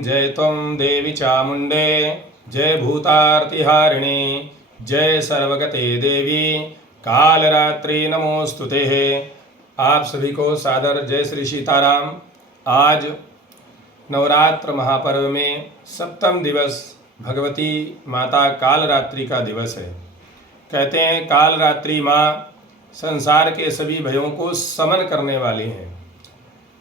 जय त्वं देवी चामुण्डे जय भूतार्तिहारिणी जय सर्वगते देवी कालरात्रि नमोस्तुते। आप सभी को सादर जय श्री सीताराम। आज नवरात्र महापर्व में सप्तम दिवस भगवती माता कालरात्रि का दिवस है। कहते हैं कालरात्रि माँ संसार के सभी भयों को समन करने वाली हैं।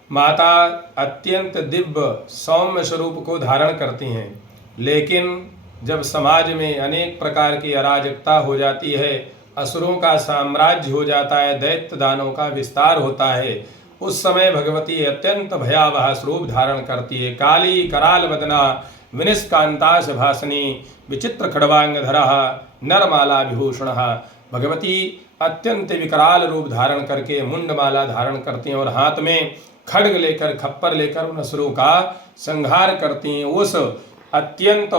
माता अत्यंत दिव्य सौम्य स्वरूप को धारण करती हैं, लेकिन जब समाज में अनेक प्रकार की अराजकता हो जाती है, असुरों का साम्राज्य हो जाता है, दैत्य दानों का विस्तार होता है, उस समय भगवती अत्यंत भयावह स्वरूप धारण करती है। काली कराल वदना विनिष्कांताश भासनी विचित्र खड़वांगधरा नरमाला विभूषण। भगवती अत्यंत विकराल रूप धारण करके मुंडमाला धारण करती हैं और हाथ में खड्ग लेकर खप्पर लेकर उन असुरों का संहार करती हैं। उस अत्यंत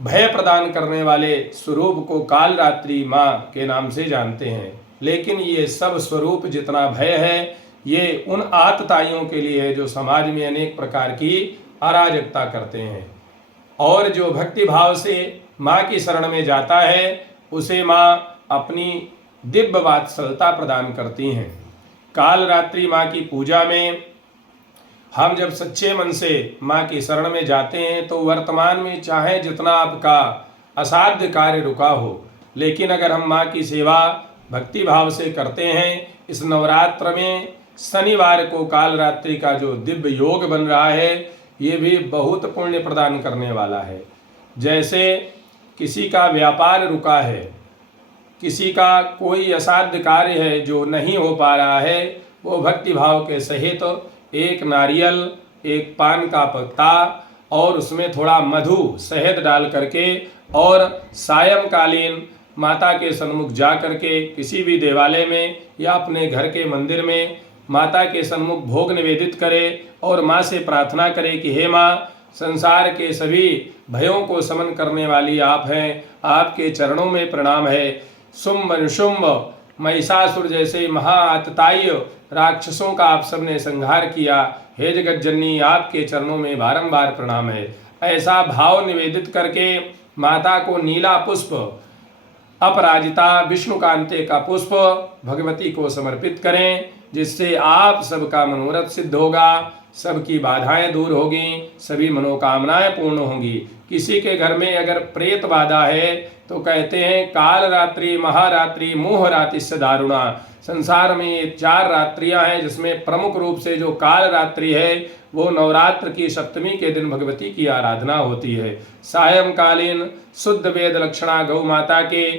भय प्रदान करने वाले स्वरूप को कालरात्रि माँ के नाम से जानते हैं। लेकिन ये सब स्वरूप जितना भय है, ये उन आतताइयों के लिए है जो समाज में अनेक प्रकार की अराजकता करते हैं। और जो भक्ति भाव से माँ की शरण में जाता है, उसे माँ अपनी दिव्य वात्सलता प्रदान करती हैं। कालरात्रि माँ की पूजा में हम जब सच्चे मन से माँ की शरण में जाते हैं तो वर्तमान में चाहे जितना आपका असाध्य कार्य रुका हो, लेकिन अगर हम माँ की सेवा भक्ति भाव से करते हैं, इस नवरात्र में शनिवार को कालरात्रि का जो दिव्य योग बन रहा है, ये भी बहुत पुण्य प्रदान करने वाला है। जैसे किसी का व्यापार रुका है, किसी का कोई असाध्य कार्य है जो नहीं हो पा रहा है, वो भक्ति भाव के सहित एक नारियल, एक पान का पत्ता और उसमें थोड़ा मधु शहद डाल करके और सायंकालीन माता के सन्मुख जा करके किसी भी देवालय में या अपने घर के मंदिर में माता के सन्मुख भोग निवेदित करे और माँ से प्रार्थना करे कि हे माँ, संसार के सभी भयों को समन करने वाली आप हैं, आपके चरणों में प्रणाम है। शुंभ निशुंभ महिषासुर जैसे महाअतताई राक्षसों का आप सबने संहार किया, हे जगत जननी, आपके चरणों में बारंबार प्रणाम है। ऐसा भाव निवेदित करके माता को नीला पुष्प, अपराजिता विष्णुकांते का पुष्प भगवती को समर्पित करें, जिससे आप सबका मनोरथ सिद्ध होगा, सबकी बाधाएं दूर होगी, सभी मनोकामनाएं पूर्ण होंगी। किसी के घर में अगर प्रेत बाधा है तो कहते हैं कालरात्रि महारात्रि मोह रातिस्य दारुणा। संसार में ये 4 रात्रियां हैं, जिसमें प्रमुख रूप से जो कालरात्रि है वो नवरात्र की सप्तमी के दिन भगवती की आराधना होती है। सायंकालीन शुद्ध वेद लक्षणा गौ माता के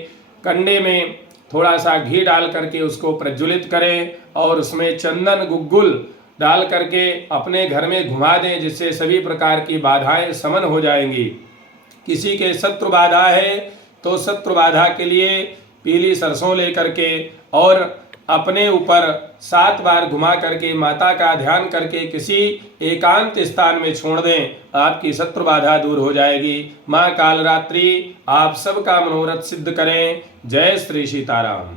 कंडे में थोड़ा सा घी डाल करके उसको प्रज्वलित करें और उसमें चंदन गुग्गुल डाल करके अपने घर में घुमा दें, जिससे सभी प्रकार की बाधाएं समन हो जाएंगी। किसी के शत्रु बाधा है तो शत्रु बाधा के लिए पीली सरसों लेकर के और अपने ऊपर 7 बार घुमा करके माता का ध्यान करके किसी एकांत स्थान में छोड़ दें, आपकी शत्रु बाधा दूर हो जाएगी। माँ कालरात्रि आप सबका मनोरथ सिद्ध करें। जय श्री सीताराम।